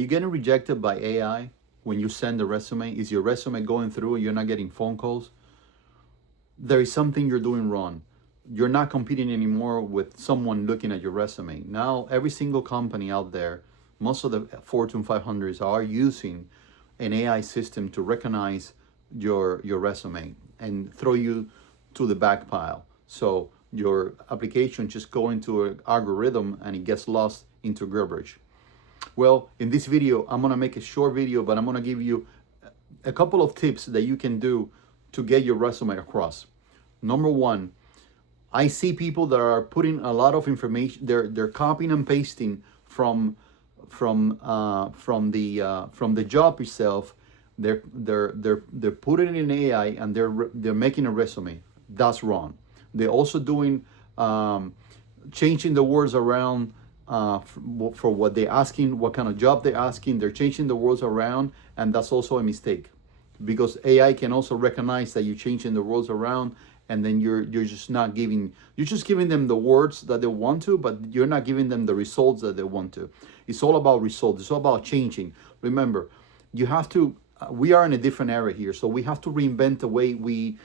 You getting rejected by AI when you send a resume? Is your resume going through and you're not getting phone calls? There is something you're doing wrong. You're not competing anymore with someone looking at your resume. Now, every single company out there, most of the Fortune 500s are using an AI system to recognize your resume and throw you to the back pile. So your application just go into an algorithm and it gets lost into garbage. Well, in this video, I'm gonna make a short video, but I'm gonna give you a couple of tips that you can do to get your resume across. Number one, I see people that are putting a lot of information. They're copying and pasting from the job itself. They're putting it in AI and they're making a resume. That's wrong. They're also doing changing the words around for what they're asking, what kind of job they're asking. They're changing the words around, and that's also a mistake, because AI can also recognize that you're changing the words around, and then you're just not giving, you're just giving them the words that they want to, but you're not giving them the results that they want to. It's all about results. It's all about changing. Remember, you have to. We are in a different era here, so we have to reinvent the way we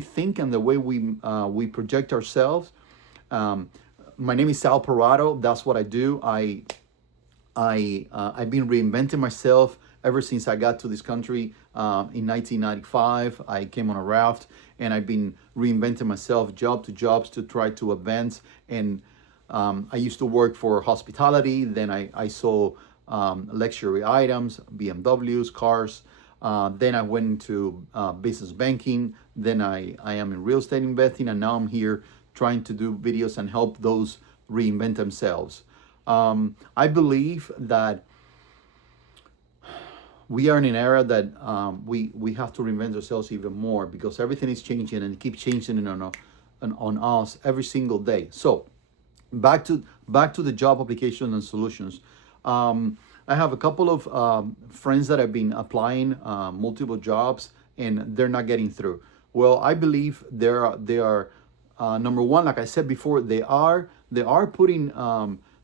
think and the way we project ourselves. My name is Sal Parado. That's what I do. I've been reinventing myself ever since I got to this country in 1995. I came on a raft, and I've been reinventing myself job to jobs to try to advance. And I used to work for hospitality. Then I saw luxury items, BMWs, cars. Then I went into business banking. Then I am in real estate investing, and now I'm here trying to do videos and help those reinvent themselves. I believe that we are in an era that we have to reinvent ourselves even more, because everything is changing and it keeps changing on us every single day. So back to the job application and solutions. I have a couple of friends that have been applying multiple jobs and they're not getting through. Well, I believe they are number one, like I said before, they are putting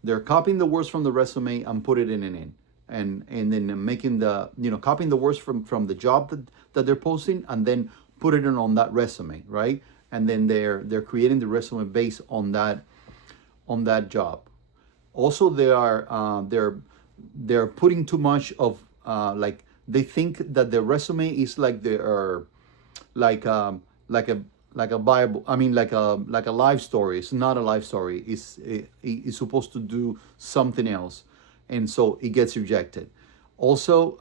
they're copying the words from the resume and put it in and then making the, copying the words from the job that they're posting and then put it in on that resume, right? And then they're creating the resume based on that job. Also, they're putting too much of like, they think that the resume is like they are like a Bible. I mean, like a life story. It's not a life story. It's supposed to do something else, and so it gets rejected. Also,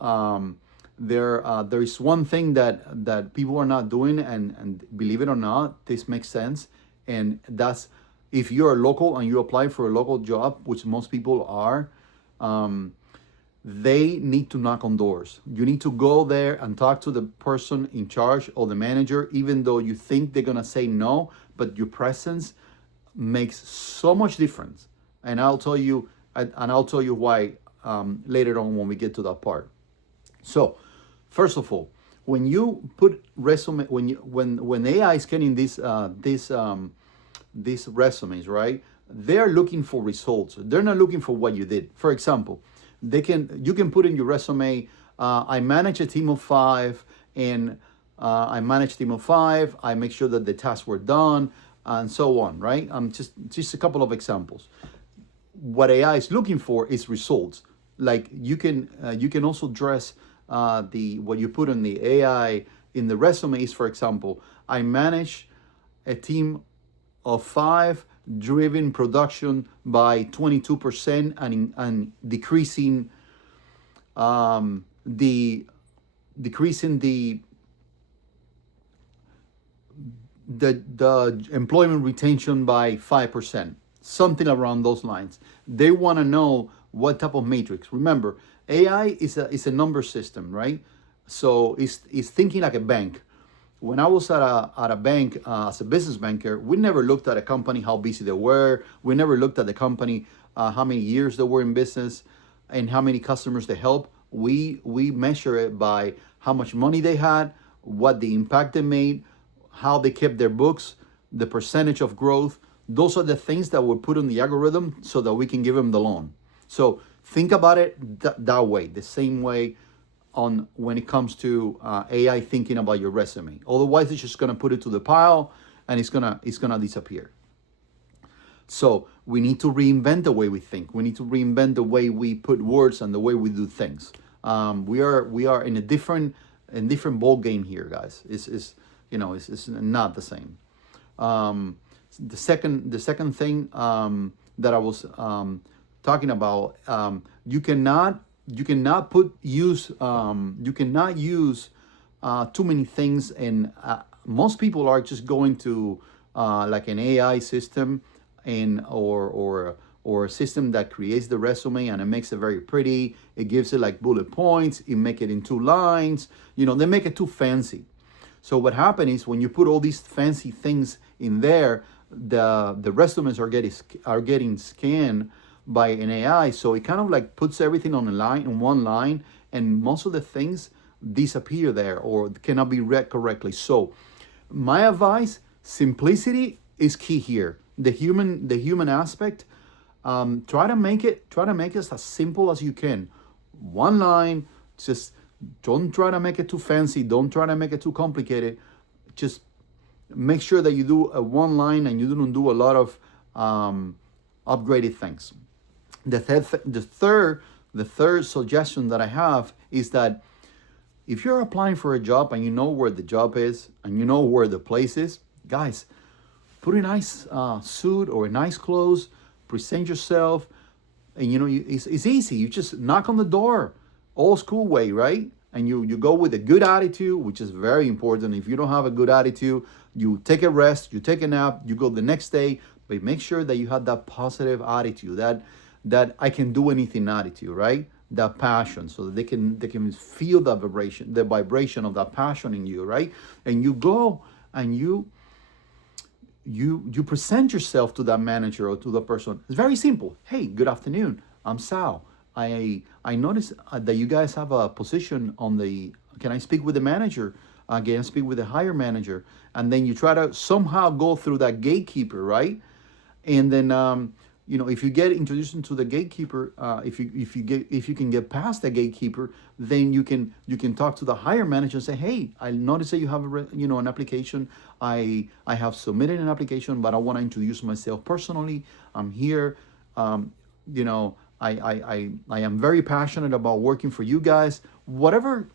there is one thing that people are not doing, and believe it or not, this makes sense, and that's if you're local and you apply for a local job, which most people are. They need to knock on doors. You need to go there and talk to the person in charge or the manager, even though you think they're gonna say no, but your presence makes so much difference. And I'll tell you why later on when we get to that part. So, first of all, when you put resume, when AI is getting these resumes, right? They're looking for results. They're not looking for what you did. For example, you can put in your resume, I manage a team of 5, and I make sure that the tasks were done, and so on, right? Just a couple of examples. What AI is looking for is results. Like you can also dress what you put in the AI in the resume is, for example, I manage a team of 5, driven production by 22% and decreasing the employment retention by 5%, something around those lines. They want to know what type of matrix. Remember, AI is a number system, right? So it's thinking like a bank. When I was at a bank as a business banker, we never looked at a company, how busy they were. We never looked at the company, how many years they were in business and how many customers they helped. We measure it by how much money they had, what the impact they made, how they kept their books, the percentage of growth. Those are the things that we put in the algorithm so that we can give them the loan. So think about it that way, the same way on when it comes to AI thinking about your resume. Otherwise, it's just gonna put it to the pile and it's gonna disappear. So we need to reinvent the way we think. We need to reinvent the way we put words and the way we do things. We are in a different ball game here, guys. It's not the same. The second thing that I was talking about, you cannot use too many things, and most people are just going to like an AI system and or a system that creates the resume and it makes it very pretty. It gives it like bullet points. It make it in 2 lines. They make it too fancy. So what happens is when you put all these fancy things in there, the resumes are getting scanned by an AI. So it kind of like puts everything on one line, and most of the things disappear there or cannot be read correctly. So my advice: simplicity is key here. The human aspect. Try to make it as simple as you can. One line. Just don't try to make it too fancy. Don't try to make it too complicated. Just make sure that you do a one line and you don't do a lot of upgraded things. The third suggestion that I have is that if you're applying for a job and you know where the job is and you know where the place is, guys, put a nice suit or a nice clothes, present yourself, and it's easy. You just knock on the door, old school way, right? And you go with a good attitude, which is very important. If you don't have a good attitude, you take a rest, you take a nap, you go the next day, but make sure that you have that positive attitude, that I can do anything attitude, right? That passion, so that they can feel the vibration of that passion in you, right? And you go and you present yourself to that manager or to the person. It's very simple. Hey, good afternoon. I'm Sal. I noticed that you guys have a position on the. Can I speak with the manager? Can I speak with the hire manager? And then you try to somehow go through that gatekeeper, right? And then if you get introduced into the gatekeeper, if you can get past the gatekeeper, then you can talk to the hire manager and say, hey, I noticed that you have an application. I have submitted an application, but I want to introduce myself personally. I'm here. I am very passionate about working for you guys. Whatever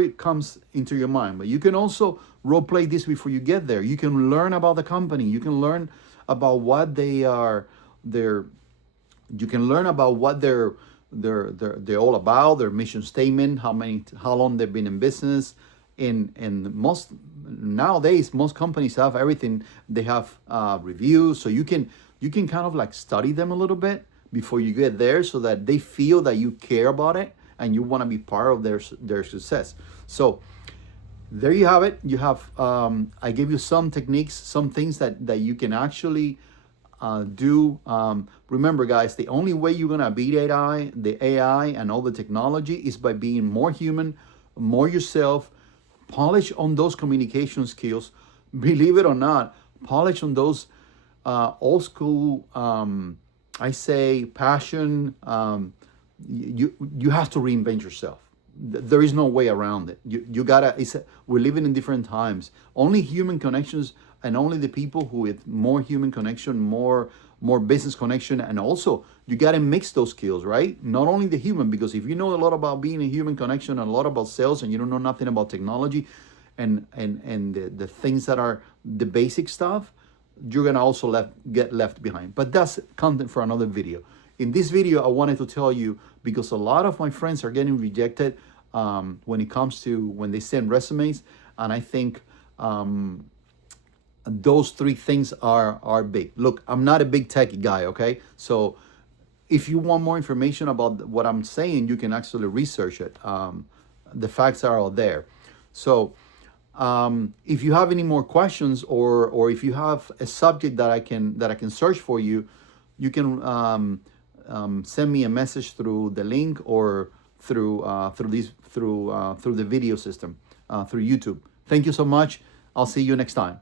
it comes into your mind. But you can also role play this before you get there. You can learn about the company. You can learn about what they are. You can learn about what they're all about, their mission statement, how long they've been in business, and nowadays most companies have everything. They have reviews, so you can kind of like study them a little bit before you get there, so that they feel that you care about it and you want to be part of their success. So there you have it. You have I gave you some techniques, some things that you can actually do. Remember, guys, the only way you're gonna beat the AI and all the technology is by being more human, more yourself, polish on those communication skills. Believe it or not, polish on those old school, I say, passion. You have to reinvent yourself. There is no way around it. You gotta. We're living in different times. Only human connections, and only the people who with more human connection, more business connection, and also you gotta mix those skills, right? Not only the human, because if you know a lot about being a human connection and a lot about sales, and you don't know nothing about technology, and the things that are the basic stuff, you're gonna also get left behind. But that's content for another video. In this video, I wanted to tell you, because a lot of my friends are getting rejected when it comes to when they send resumes, and I think those 3 things are big. Look, I'm not a big tech guy, okay? So if you want more information about what I'm saying, you can actually research it. The facts are out there. So if you have any more questions, or if you have a subject that I can search for you, you can send me a message through the link, or through the video system, through YouTube. Thank you so much. I'll see you next time.